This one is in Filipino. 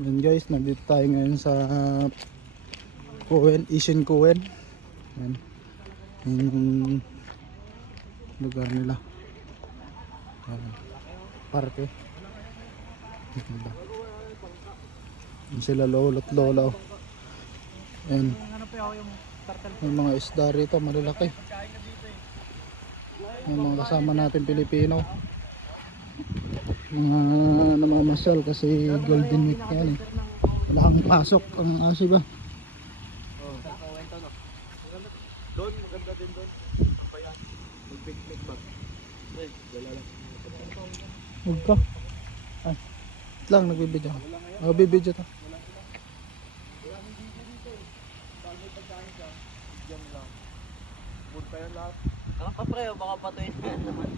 Yan guys, nandito tayo ngayon sa Kuen, Asian Kuen. Yan. Yan yung lugar nila. Yan. Parke. Yan sila lolo at lola. Yan. May mga isda rito, malalaki. May mga kasama natin Pilipino. Mga namamasyal kasi Golden Week yan eh. Wala kang pasok ang asi ba? Doon, maganda din doon. Bayan, mag-picnic ba? Wala lang. Huwag ka. Ay, lang nagbibidyo. Nagbibidyo to. Wala nang video dito eh. Pag may pagkain ka, diyan lang. Food pa yan lahat. Ano pa pre, baka patuin na naman.